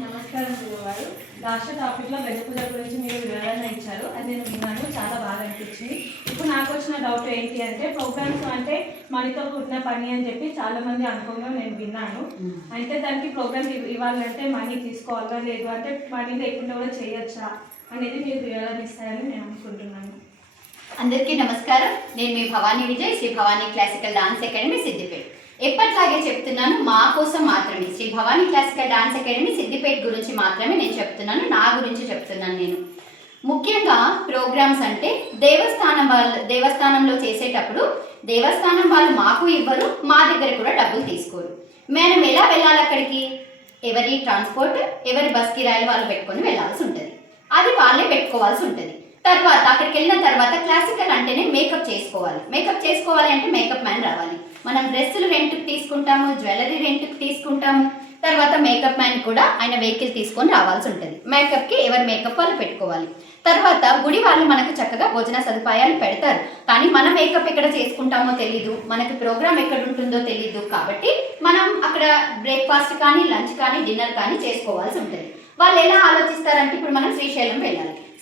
నమస్కారం గురువారు. రాష్ట్ర టాపిక్లో గజ పూజ గురించి మీరు వివరణ ఇచ్చారు. అది నేను విన్నాను, చాలా బాగా అనిపించింది. ఇప్పుడు నాకు వచ్చిన డౌట్ ఏంటి అంటే, ప్రోగ్రామ్స్ అంటే మనీతో కూడిన పని అని చెప్పి చాలామంది అనుకోగా నేను విన్నాను. అయితే దానికి ప్రోగ్రామ్ ఇవ్వాలంటే మనీ తీసుకోవాలా, లేదు అంటే మనీ లేకుండా కూడా చేయొచ్చా అనేది మీరు వివరణ ఇస్తారని నేను అనుకుంటున్నాను. అందరికీ నమస్కారం. నేను మీ Bhavani Vijay, Shri Bhavani classical dance academy Siddipet. ఎప్పటిలాగే చెప్తున్నాను, మా కోసం మాత్రమే Shri Bhavani classical dance academy Siddipet గురించి మాత్రమే నేను చెప్తున్నాను, నా గురించి చెప్తున్నాను. నేను ముఖ్యంగా ప్రోగ్రామ్స్ అంటే దేవస్థానంలో చేసేటప్పుడు దేవస్థానం వాళ్ళు మాకు ఇవ్వరు, మా దగ్గర కూడా డబ్బులు తీసుకోరు. మనం ఎలా వెళ్ళాలి అక్కడికి? ఎవరి ట్రాన్స్పోర్ట్, ఎవరి బస్ కిరాయిలు వాళ్ళు పెట్టుకొని వెళ్ళాల్సి ఉంటుంది. అది వాళ్ళే పెట్టుకోవాల్సి ఉంటుంది. తర్వాత అక్కడికి వెళ్ళిన తర్వాత క్లాసికల్ అంటేనే మేకప్ చేసుకోవాలి అంటే మేకప్ మ్యాన్ రావాలి. మనం డ్రెస్సులు రెంట్కి తీసుకుంటాము, జ్యువెలరీ రెంట్కి తీసుకుంటాము. తర్వాత మేకప్ మ్యాన్ కూడా ఆయన వెహికల్ తీసుకొని రావాల్సి ఉంటుంది. మేకప్కి ఎవరి మేకప్ వాళ్ళు పెట్టుకోవాలి. తర్వాత గుడి వాళ్ళు మనకు చక్కగా భోజన సదుపాయాలు పెడతారు. కానీ మన మేకప్ ఎక్కడ చేసుకుంటామో తెలీదు, మనకి ప్రోగ్రామ్ ఎక్కడ ఉంటుందో తెలీదు. కాబట్టి మనం అక్కడ బ్రేక్ఫాస్ట్ కానీ, లంచ్ కానీ, డిన్నర్ కానీ చేసుకోవాల్సి ఉంటుంది. వాళ్ళు ఎలా ఆలోచిస్తారంటే, ఇప్పుడు మనం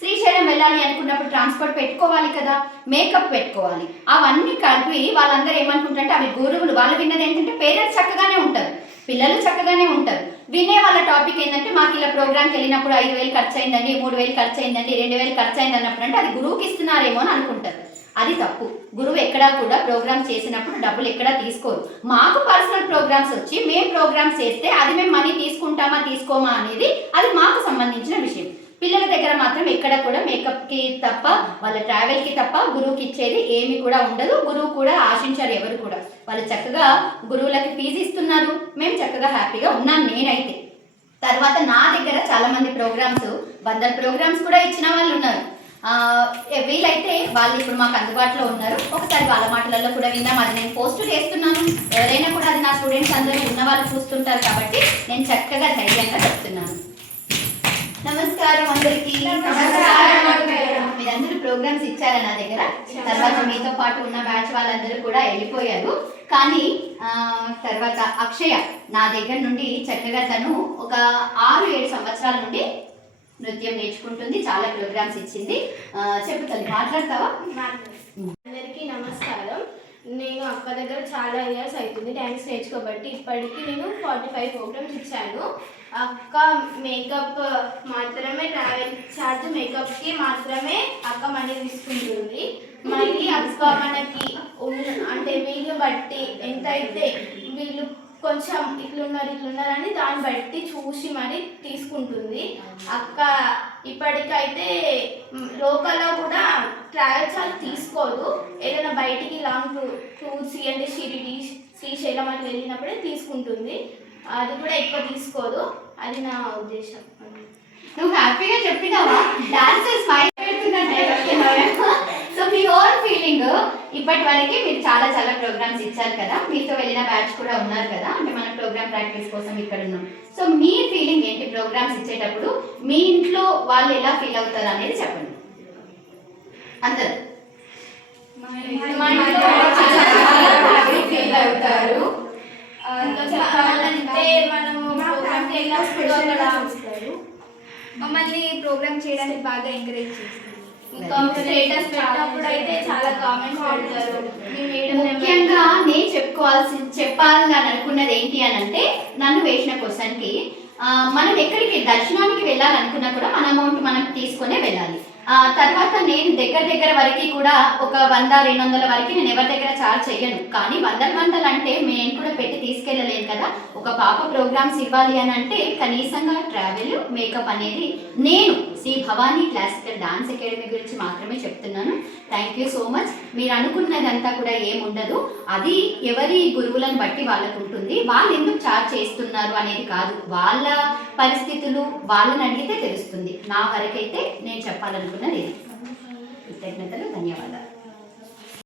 శ్రీశైలం వెళ్ళాలి అనుకున్నప్పుడు ట్రాన్స్పోర్ట్ పెట్టుకోవాలి కదా, మేకప్ పెట్టుకోవాలి. అవన్నీ కలిపి వాళ్ళందరూ ఏమనుకుంటారంటే, అవి గురువులు వాళ్ళు విన్నది ఏంటంటే, పేరెంట్స్ చక్కగానే ఉంటారు, పిల్లలు చక్కగానే ఉంటారు. వినే వాళ్ళ టాపిక్ ఏంటంటే, మాకు ఇలా ప్రోగ్రామ్కి వెళ్ళినప్పుడు 5,000 ఖర్చు అయిందండి, 3,000 ఖర్చు అయిందండి, 2,000 ఖర్చు అయింది అన్నప్పుడు అంటే అది గురువుకి ఇస్తున్నారేమో అని అనుకుంటారు. అది తప్పు. గురువు ఎక్కడా కూడా ప్రోగ్రామ్స్ చేసినప్పుడు డబ్బులు ఎక్కడా తీసుకోరు. మాకు పర్సనల్ ప్రోగ్రామ్స్ వచ్చి మేము ప్రోగ్రామ్స్ చేస్తే అది మేము మనీ తీసుకుంటామా తీసుకోమా అనేది అది మాకు సంబంధించిన విషయం. పిల్లల దగ్గర మాత్రం ఎక్కడ కూడా మేకప్కి తప్ప, వాళ్ళ ట్రావెల్కి తప్ప గురువుకి ఇచ్చేది ఏమి కూడా ఉండదు. గురువు కూడా ఆశించారు ఎవరు కూడా. వాళ్ళు చక్కగా గురువులకి ఫీజు ఇస్తున్నారు, మేము చక్కగా హ్యాపీగా ఉన్నాను నేనైతే. తర్వాత నా దగ్గర చాలామంది ప్రోగ్రామ్స్, 100 ప్రోగ్రామ్స్ కూడా ఇచ్చిన వాళ్ళు ఉన్నారు. వీలైతే వాళ్ళు ఇప్పుడు మాకు అందుబాటులో ఉన్నారు. ఒకసారి వాళ్ళ మాటలలో కూడా విన్నాం. అది నేను పోస్ట్ చేస్తున్నాను. ఎవరైనా కూడా అది నా స్టూడెంట్స్ అందరూ ఉన్న వాళ్ళు చూస్తుంటారు కాబట్టి నేను చక్కగా ధైర్యంగా చెప్తున్నాను. నమస్కారం అందరికీ. మీరందరూ ప్రోగ్రామ్స్ ఇచ్చారా నా దగ్గర? తర్వాత మీతో పాటు ఉన్న బ్యాచ్ వాళ్ళందరూ కూడా వెళ్ళిపోయారు. కానీ తర్వాత అక్షయ నా దగ్గర నుండి చక్కగా తను ఒక 6-7 సంవత్సరాల నుండి నృత్యం నేర్చుకుంటుంది. చాలా ప్రోగ్రామ్స్ ఇచ్చింది. చెప్పు తల్లి, మాట్లాడతావా? అందరికీ నమస్కారం. నేను అక్క దగ్గర చాలా ఇయర్స్ అవుతుంది డ్యాన్స్ నేర్చుకోబట్టి. ఇప్పటికీ నేను 45 ప్రోగ్రామ్స్ ఇచ్చాను. అక్క మేకప్ మాత్రమే, ట్రావెల్ ఛార్జ్ మేకప్కి మాత్రమే అక్క మనీ తీసుకుంటుంది. మళ్ళీ అక్క మనకి అంటే వీళ్ళు బట్టి ఎంతైతే వీళ్ళు కొంచెం ఇట్లున్నారని దాన్ని బట్టి చూసి మరి తీసుకుంటుంది. అక్క ఇప్పటికైతే లోకల్లో కూడా ట్రావెల్ ఛార్జ్ తీసుకోదు. ఏదైనా బయటికి లాంగ్ టూర్స్ అంటే షిరిడి, శ్రీశైలం అని వెళ్ళినప్పుడే తీసుకుంటుంది. అది కూడా ఎక్కువ తీసుకోదు. అది నా ఉద్దేశం. నువ్వు హ్యాపీగా చెప్పినావా? డాన్సర్స్ సో మీ ఓన్ ఫీలింగ్, ఇప్పటి వరకు మీరు చాలా ప్రోగ్రామ్స్ ఇచ్చారు కదా, మీతో వెళ్ళిన బ్యాచ్ కూడా ఉన్నారు కదా, అంటే మన ప్రోగ్రామ్ ప్రాక్టీస్ కోసం ఇక్కడ ఉన్నాం. సో మీ ఫీలింగ్ ఏంటి ప్రోగ్రామ్స్ ఇచ్చేటప్పుడు? మీ ఇంట్లో వాళ్ళు ఎలా ఫీల్ అవుతారు అనేది చెప్పండి అందరూ. ఫీల్ అవుతారు. మమ్మల్ని ప్రోగ్రామ్ చేయడానికి బాగా ఎంకరేజ్ చేస్తారు. ఇంకా స్టేటస్ పెట్టినప్పుడు అయితే చాలా కామెంట్స్ పెడతారు. ముఖ్యంగా నేను చెప్పాలని అనుకున్నది ఏంటి అని అంటే, నన్ను వేసిన క్వశ్చన్కి మనం ఎక్కడికి దర్శనానికి వెళ్ళాలనుకున్నా కూడా మన అమౌంట్ మనం తీసుకునే వెళ్ళాలి. తర్వాత నేను దగ్గర వరకు కూడా ఒక 100-200 వరకు నేను ఎవరి దగ్గర చార్జ్ చెయ్యను. కానీ 100 అంటే నేను కూడా పెట్టి తీసుకెళ్ళలేను కదా. ఒక పాప ప్రోగ్రామ్స్ ఇవ్వాలి అని అంటే కనీసంగా ట్రావెల్, మేకప్ అనేది నేను Shri Bhavani classical dance academy గురించి మాత్రమే చెప్తున్నాను. Thank you so much. మీరు అనుకున్నదంతా కూడా ఏముండదు. అది ఎవరి గురువులను బట్టి వాళ్ళకు ఉంటుంది. వాళ్ళు ఎందుకు చార్జ్ చేస్తున్నారు అనేది కాదు, వాళ్ళ పరిస్థితులు వాళ్ళని అడిగితే తెలుస్తుంది. నా వరకైతే నేను చెప్పాలనుకున్నది ఇది. కృతజ్ఞతలు, ధన్యవాదాలు.